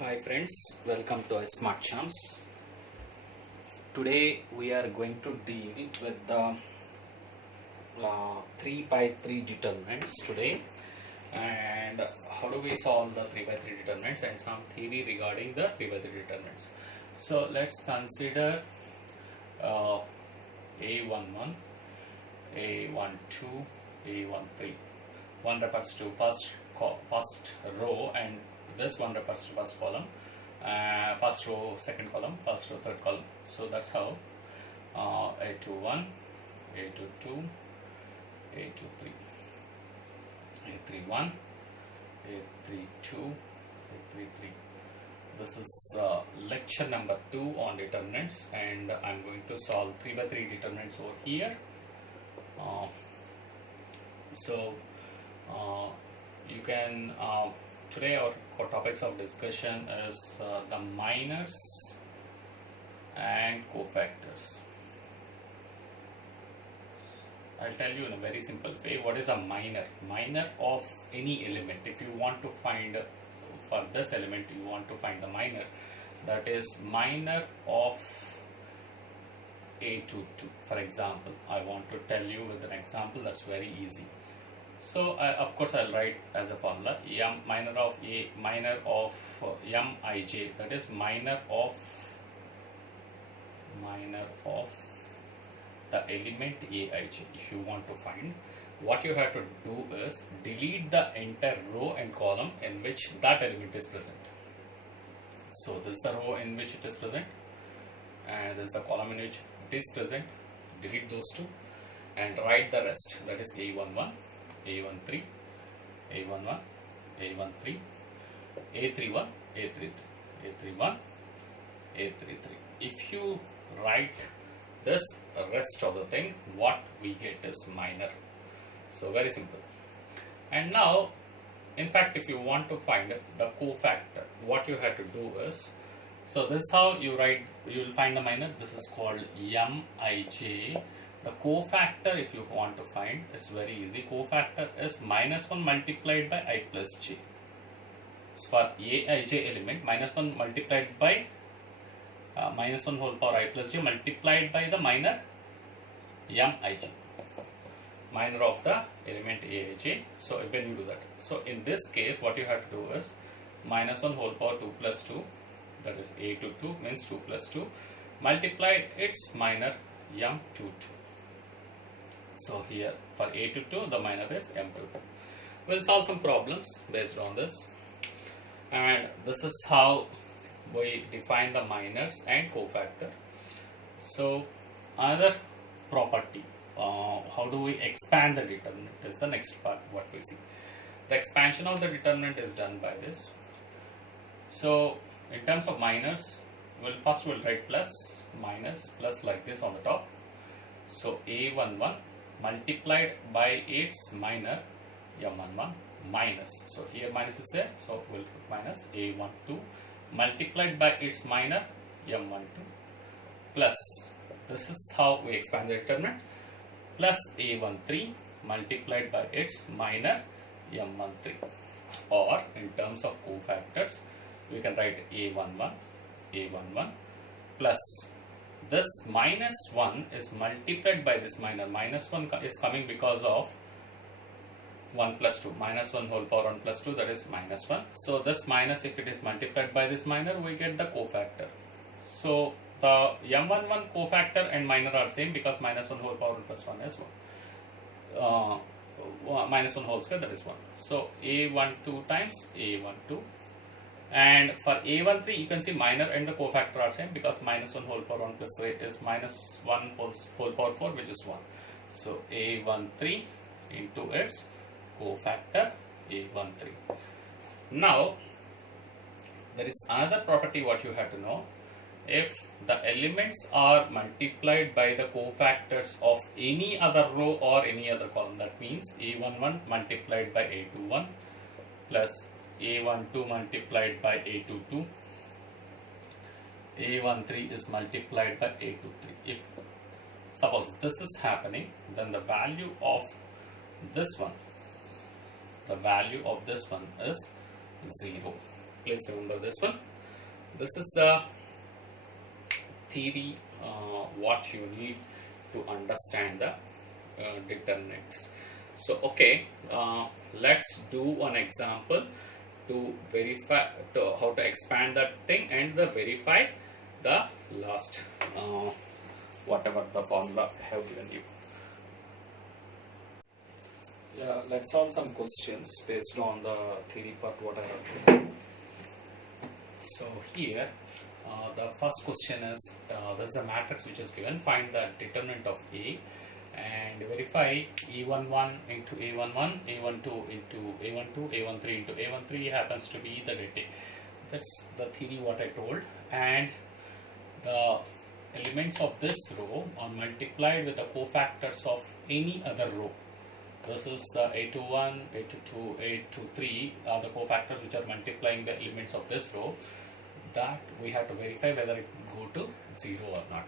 Hi friends, welcome to Smart Champs. Today we are going to deal with the 3 by 3 determinants today, and how do we solve the 3 by 3 determinants and some theory regarding the 3 by 3 determinants. So let's consider A11, A12, A13. One refers to first row and this one refers to first column, first row, second column, first row, third column. So that's how A21, A22, A23, A31, A32, A33. This is lecture number 2 on determinants, and I'm going to solve 3 by 3 determinants over here. You can today our topics of discussion is the minors and cofactors. I'll tell you in a very simple way what is a minor. Minor of any element. If you want to find for this element, you want to find the minor, that is minor of A22. For example, I want to tell you with an example that's very easy. So of course I'll write as a formula minor of Mij, that is minor of the element Aij. If you want to find, what you have to do is delete the entire row and column in which that element is present. So this is the row in which it is present, and this is the column in which it is present. Delete those two and write the rest, that is A11, A13, A11, A13, A31, A33, A31, A33. If you write this rest of the thing, what we get is minor. So very simple. And now, in fact, if you want to find the cofactor, what you have to do is, so this is how you write, you will find the minor. This is called Mij. The cofactor, if you want to find, it's very easy. Cofactor is -1 multiplied by I plus j. So for Aij element, -1 multiplied by -1 whole power I plus j multiplied by the minor Mij. Minor of the element Aij. So when you do that, so in this case, what you have to do is -1 whole power 2 plus 2, that is A22 means 2 plus 2, multiplied its minor M22. So here for A22 the minor is M22. We'll solve some problems based on this, and this is how we define the minors and cofactor. So another property, how do we expand the determinant, is the next part what we see. The expansion of the determinant is done by this. So in terms of minors, we'll write plus, minus, plus like this on the top. So A11 multiplied by its minor M11 minus, so here minus is there, so we'll put minus A12 multiplied by its minor M12 plus, this is how we expand the determinant, plus A13 multiplied by its minor M13. Or in terms of cofactors, we can write A11 plus this -1 is multiplied by this minor. -1 is coming because of 1 plus 2. -1 whole power 1 plus 2, that is -1. So this minus, if it is multiplied by this minor, we get the cofactor. So the M11 cofactor and minor are same because -1 whole power 1 plus 1 is 1. -1 whole square, that is 1. So A12 times A12. And for A13, you can see minor and the cofactor are same because -1 whole power 1 plus 3 is -1 whole power 4, which is 1. So A13 into its cofactor A13. Now, there is another property what you have to know. If the elements are multiplied by the cofactors of any other row or any other column, that means A11 multiplied by A21 plus A12 multiplied by A22, A13 is multiplied by A23. If suppose this is happening, then the value of this one the value of this one is 0. please remember this one. This is the theory what you need to understand the determinants. So okay, let's do an example to verify how to expand that thing and verify the last whatever the formula I have given you. Yeah, let's solve some questions based on the theory part what I have given. So here the first question is this is the matrix which is given. Find the determinant of A and verify A11 into A11, A12 into A12, A13 into A13 happens to be the data. That's the theory what I told, and the elements of this row are multiplied with the cofactors of any other row. This is the A21, A22, A23 are the cofactors which are multiplying the elements of this row. That we have to verify whether it go to 0 or not.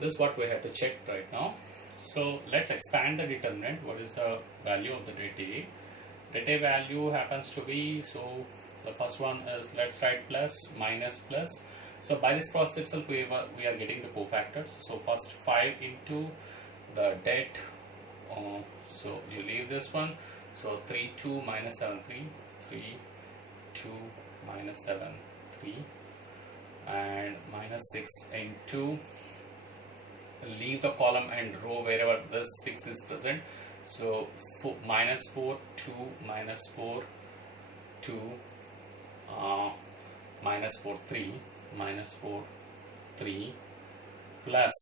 This is what we have to check right now. So let's expand the determinant. What is the value of the data? Data value happens to be, so the first one is, let's write plus, minus, plus. So by this process itself we are getting the cofactors. So first 5 into the det. So you leave this one. So 3, 2, minus 7, 3, 3, 2, minus 7, 3, and minus 6 into, leave the column and row wherever this 6 is present. So minus 4, 2, minus 4, 2, minus 4, 3, minus 4, 3, plus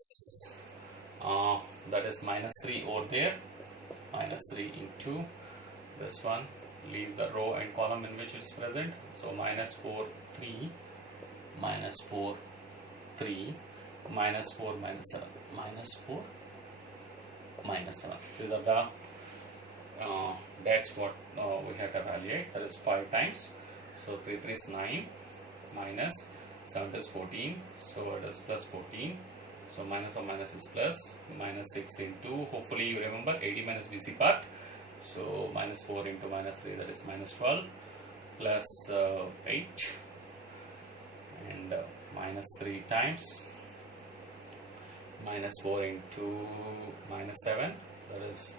that is minus 3 over there, minus 3 into this one, leave the row and column in which is present. So minus 4, 3, minus 4, 3, minus 4, minus 7, minus 4, minus 7. These are the that's what we have to evaluate. That is 5 times. So 3 3 is 9, minus 7 is 14, so it is plus 14. So minus or minus is plus, minus 6 into, hopefully you remember 80 minus BC part. So minus 4 into minus 3, that is minus 12, plus 8, and minus 3 times minus 4 into minus 7, that is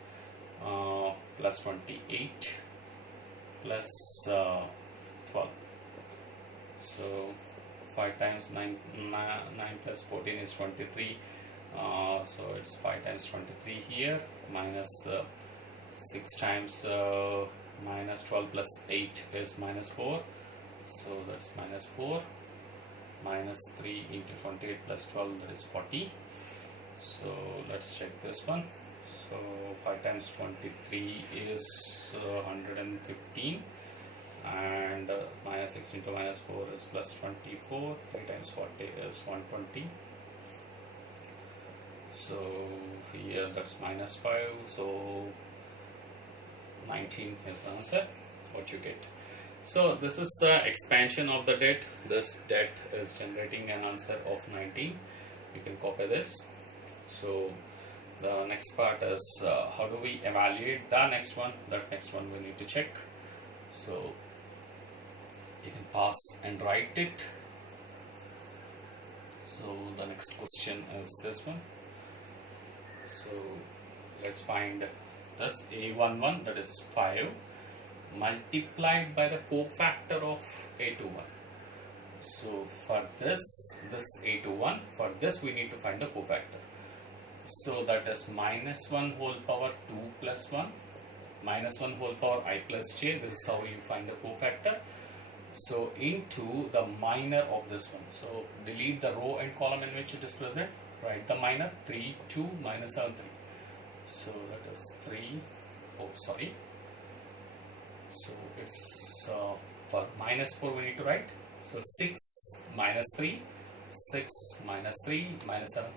plus 28, plus 12. So 5 times 9 plus 14 is 23. So it's 5 times 23 here, minus 6 times minus 12 plus 8 is minus 4. So that's minus 4, minus 3 into 28 plus 12, that is 40. So let's check this one. So 5 times 23 is 115, and minus 6 into minus 4 is plus 24, 3 times 40 is 120. So here that's minus 5, so 19 is the answer what you get. So this is the expansion of the det. This det is generating an answer of 19. You can copy this. So the next part is how do we evaluate the next one. That next one we need to check. So you can pause and write it. So the next question is this one. So let's find this A11, that is 5, multiplied by the cofactor of A21. So for this A21, for this we need to find the cofactor. So that is minus 1 whole power 2 plus 1, minus 1 whole power I plus j. This is how you find the cofactor. So into the minor of this one. So delete the row and column in which it is present. Write the minor, 3, 2, minus 7, 3. So that is 3, oh sorry. So it's for minus 4 we need to write. So 6 minus 3, 6 minus 3, minus 7,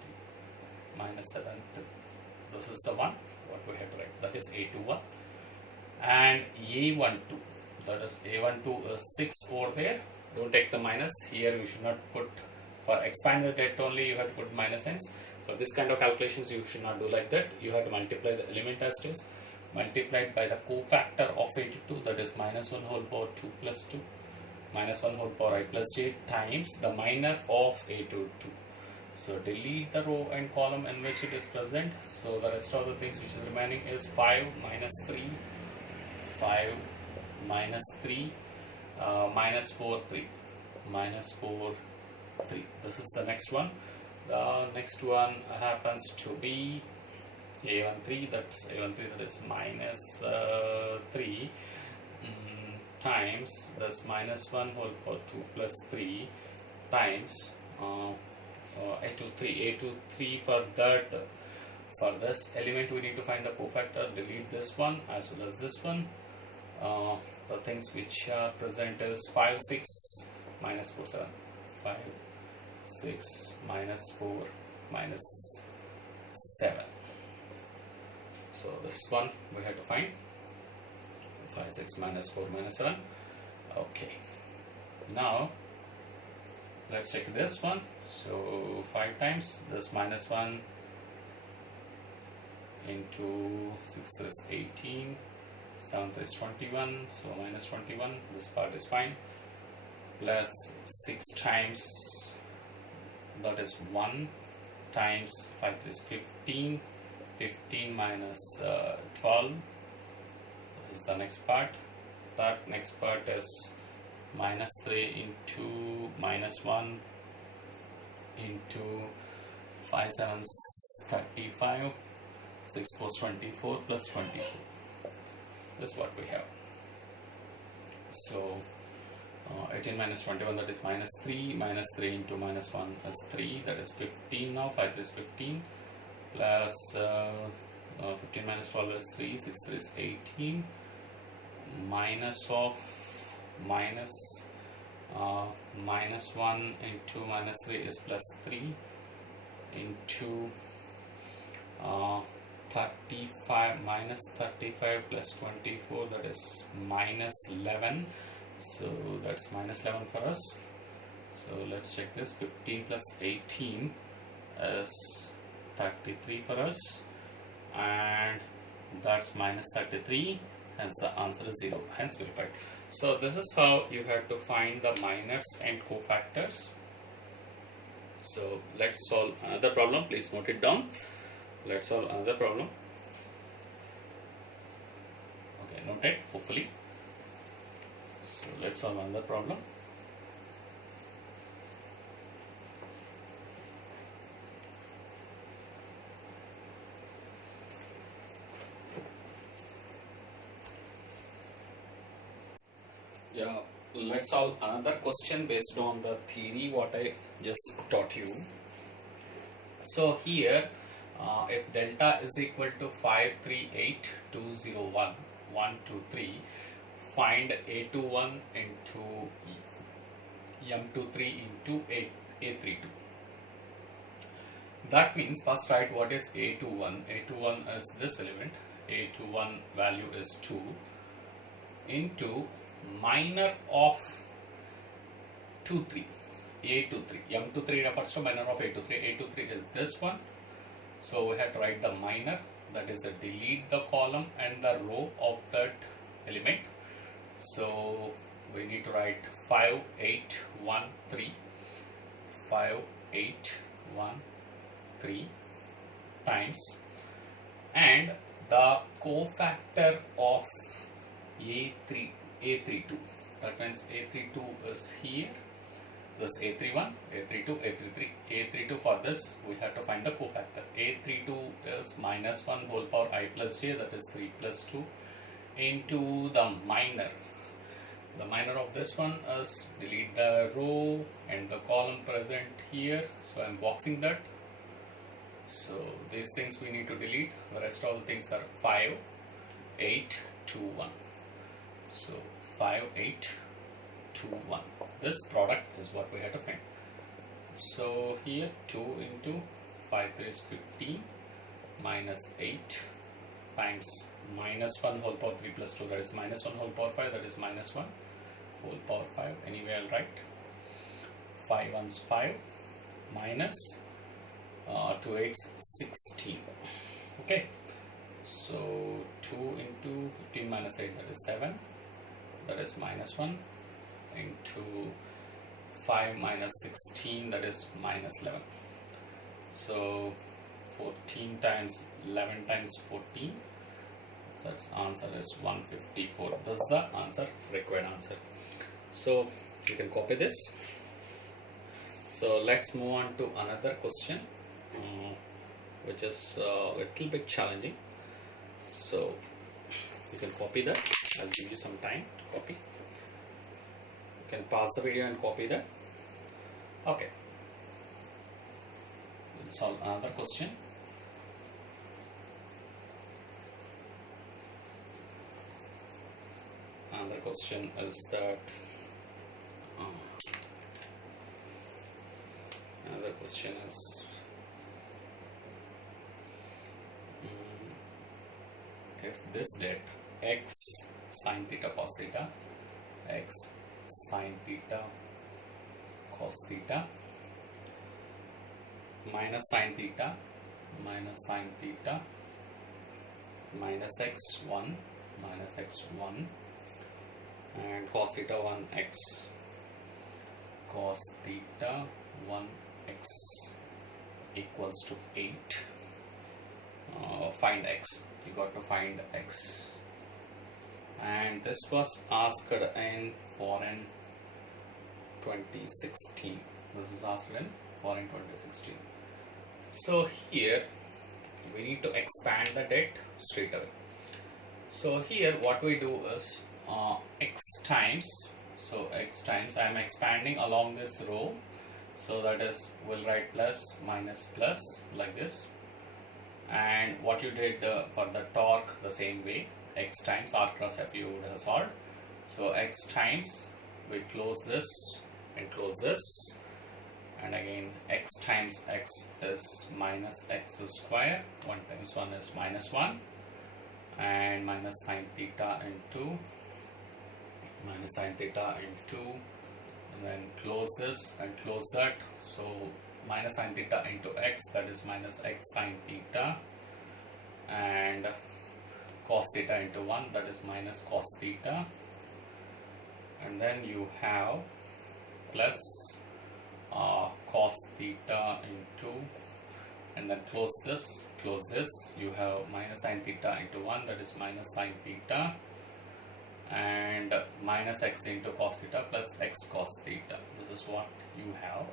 3, minus 7, 3. This is the one what we have to write. That is A21. And A12, that is A12 is 6 over there. Don't take the minus. Here you should not put, for expanded det only you have to put minus signs. For this kind of calculations you should not do like that. You have to multiply the element as it is, multiplied by the cofactor of 82, that is minus 1 whole power 2 plus 2, minus 1 whole power I plus j times the minor of A22. So delete the row and column in which it is present. So the rest of the things which is remaining is 5 minus 3, 5 minus 3, minus 4, 3, minus 4, 3. This is the next one. The next one happens to be A13, that's A13, that is minus 3 times this minus 1 whole power 2 plus 3 times A23 for that. For this element we need to find the cofactor. Delete this one as well as this one. The things which are present is 5, 6, minus 4, 7. 5, 6, minus 4, minus 7. So this one we have to find. 5, 6, minus 4, minus 7. Okay. Now let's check this one. So 5 times this minus 1 into 6 is 18, 7 is 21, so minus 21, this part is fine, plus 6 times, that is 1, times 5 is 15, 15 minus 12, this is the next part. That next part is minus 3 into minus 1 into 5 7s 35, 6 4 24 plus 24. This is what we have. So 18 minus 21, that is minus 3 into minus 1 is 3, that is 15 now. 5 3 is 15 plus 15 minus 12 is 3, 6 3 is 18, minus of minus 1 into minus 3 is plus 3 into 35 minus 35 plus 24, that is minus 11. So that's minus 11 for us. So let's check this. 15 plus 18 is 33 for us, and that's minus 33. Hence the answer is 0, hence verified. So this is how you have to find the minors and cofactors. So let's solve another problem. Please note it down. Let's solve another problem. Okay, noted hopefully. So let's solve another problem. Yeah, let's solve another question based on the theory what I just taught you. So here if delta is equal to 5 3 8 2 0 1 1 2 3, find A21 into M23 into A32. That means first write what is A21. A21 is this element. A21 value is 2 into minor of 23, A23. M23 refers to minor of A23. A23 is this one. So we have to write the minor, that is delete the column and the row of that element. So we need to write 5 8 1 3, 5 8 1 3 times, and the cofactor of A32. That means A32 is here. This A31, A32, A33, A32. For this we have to find the cofactor. A32 is minus 1 whole power I plus j, that is 3 plus 2, into the minor. The minor of this one is delete the row and the column present here. So I am boxing that. So these things we need to delete. The rest of the things are 5 8 2 1. So 5 8 2 1. This product is what we have to find. So here 2 into 5 3 is 15 minus 8 times minus 1 whole power 3 plus 2, that is minus 1 whole power 5, that is minus 1 whole power 5. Anyway, I'll write 5 1s 5 minus 2 8s 16. Okay, so 2 into 15 minus 8, that is 7, that is minus 1. into 5 minus 16, that is minus 11. So 14 times 11 times 14, that's answer is 154. This is the answer, required answer. So you can copy this. So let's move on to another question, which is a little bit challenging. So you can copy that. I'll give you some time to copy. You can pause the video and copy that. Okay. We'll solve another question. Another question is that another question is if this date x sine theta cos theta, x sine theta cos theta, minus sine theta minus sine theta, minus x1 minus x1, and cos theta 1x, cos theta 1x equals to 8. Find x. You got to find x, and this was asked in foreign 2016. This is asked in foreign 2016. So here we need to expand the date straight away. So here what we do is x times, so x times, I am expanding along this row, so that is, we'll write plus minus plus like this. And what you did for the torque, the same way, x times r cross f you would have solved. So x times, we close this and close this, and again x times x is minus x square, 1 times 1 is minus 1, and minus sine theta into minus sine theta into, and then close this and close that. So minus sine theta into x, that is minus x sine theta, and cos theta into 1, that is minus cos theta, and then you have plus cos theta into, and then close this, you have minus sine theta into 1, that is minus sine theta, and minus x into cos theta plus x cos theta. This is what you have,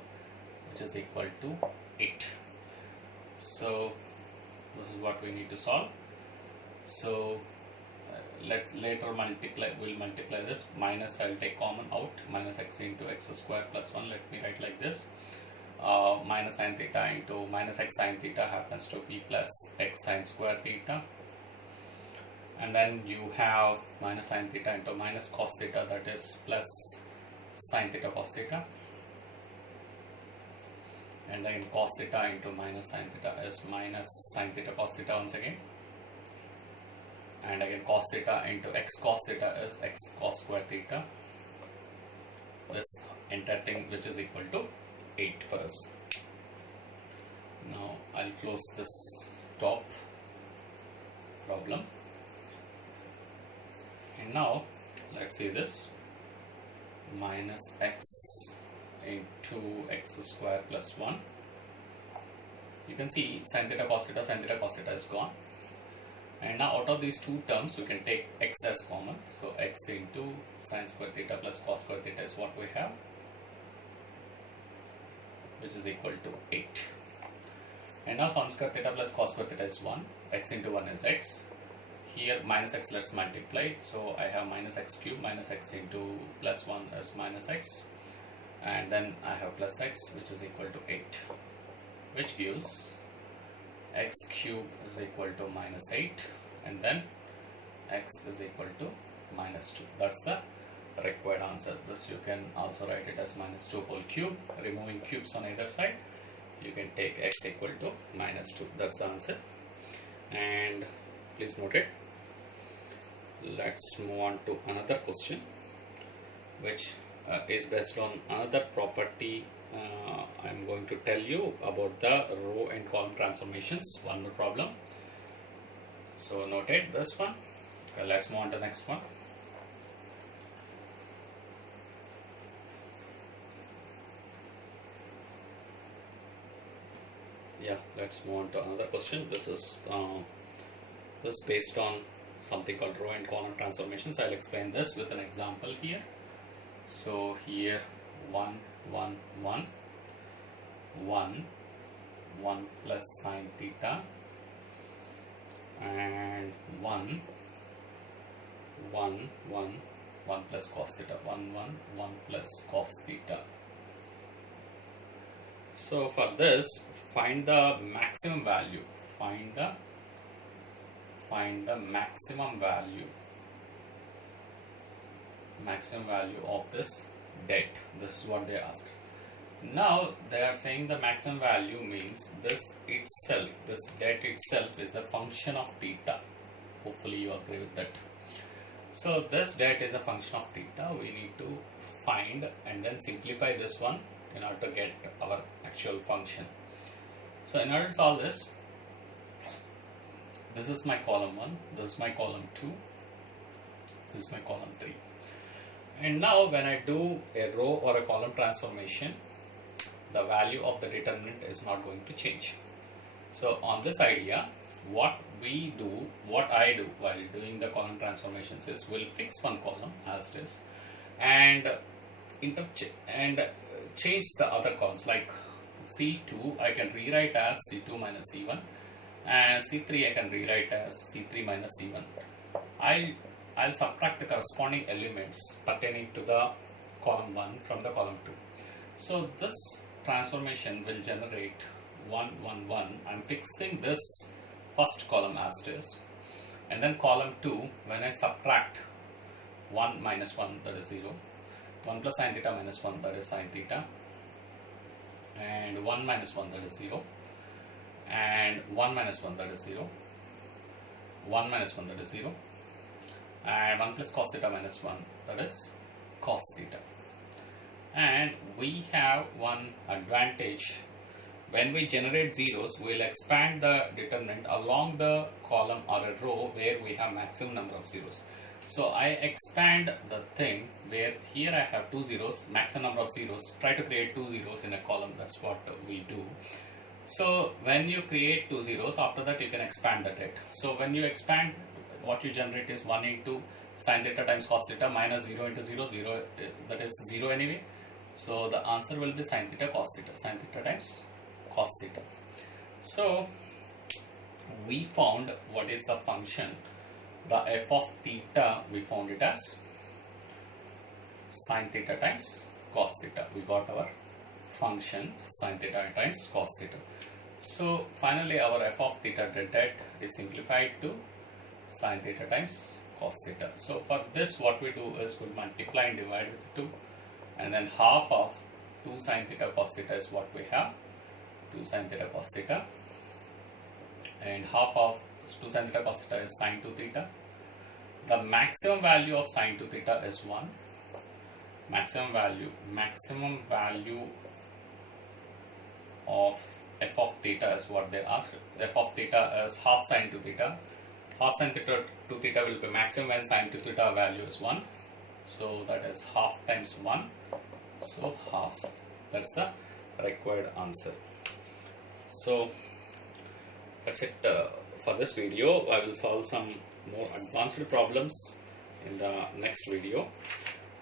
which is equal to 8. So this is what we need to solve. So let's later multiply, we'll multiply this, minus I'll take common out, minus x into x square plus 1, let me write like this. Minus sine theta into minus x sine theta happens to be plus x sine square theta, and then you have minus sine theta into minus cos theta, that is plus sine theta cos theta, and then cos theta into minus sine theta is minus sine theta cos theta once again, and again cos theta into x cos theta is x cos square theta, this entire thing, which is equal to 8 for us. Now I'll close this top problem, and now let's see this, minus x into x square plus 1. You can see sin theta cos theta is gone, and now out of these two terms we can take x as common. So x into sin square theta plus cos square theta is what we have, which is equal to 8. And now sin square theta plus cos square theta is 1, x into 1 is x. Here minus x, let's multiply, so I have minus x cube, minus x into plus 1 is minus x, and then I have plus x, which is equal to 8, which gives x cube is equal to minus 8, and then x is equal to minus 2. That's the required answer. This you can also write it as minus 2 whole cube. Removing cubes on either side, you can take x equal to minus 2. That's the answer. And please note it. Let's move on to another question, which is based on another property. I'm going to tell you about the row and column transformations. One more problem. So noted this one. Okay, let's move on to the next one. yeah, let's move on to another question. This is based on something called row and column transformations. I'll explain this with an example here. So here 1 1 1 1 1 plus sine theta and 1 1 1 1 plus cos theta, 1 1 1 plus cos theta. So for this, find the maximum value. Find the maximum value of this debt. This is what they asked. Now they are saying the maximum value means this itself, this debt itself is a function of theta. Hopefully you agree with that. So this debt is a function of theta. We need to find and then simplify this one in order to get our actual function. So in order to solve this, this is my column 1, this is my column 2, this is my column 3. And now when I do a row or a column transformation, the value of the determinant is not going to change. So on this idea, what I do while doing the column transformations is we'll fix one column as it is and change the other columns. Like C2 I can rewrite as C2 minus C1 and C3 I can rewrite as C3 minus C1. I'll subtract the corresponding elements pertaining to the column 1 from the column 2. So this transformation will generate 1 1 1. I'm fixing this first column as it is, and then column 2, when I subtract 1 minus 1, that is 0, 1 plus sine theta minus 1, that is sine theta, and 1 minus 1, that is 0, and 1 minus 1, that is 0, 1 minus 1, that is 0, and 1 plus cos theta minus 1, that is cos theta. And we have one advantage. When we generate zeros, we will expand the determinant along the column or a row where we have maximum number of zeros. So I expand the thing where here I have 2 zeros, maximum number of zeros, try to create 2 zeros in a column. That's what we do. So when you create 2 zeros, after that you can expand the debt. So when you expand, what you generate is 1 into sine theta times cos theta minus 0 into 0, 0, that is 0 anyway. So the answer will be sine theta cos theta, sine theta times cos theta. So we found what is the function, the f of theta, we found it as sine theta times cos theta. We got our function sine theta times cos theta. So finally our f of theta debt is simplified to sine theta times cos theta. So for this, what we do is we multiply and divide with 2, and then half of 2 sine theta cos theta is what we have, 2 sine theta cos theta, and half of 2 sine theta cos theta is sine 2 theta. The maximum value of sine 2 theta is 1. Maximum value of f of theta is what they asked. F of theta is half sine 2 theta. Half sine theta 2 theta will be maximum when sine 2 theta value is 1. So that is half times 1. So half. That's the required answer. So that's it for this video. I will solve some more advanced problems in the next video.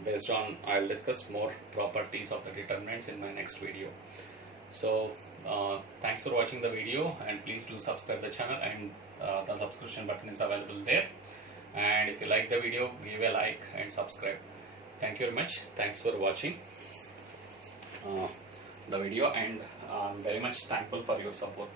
Based on, I will discuss more properties of the determinants in my next video. So thanks for watching the video, and please do subscribe the channel, and the subscription button is available there. And if you like the video, give a like and subscribe. Thank you very much. Thanks for watching the video, and I'm very much thankful for your support.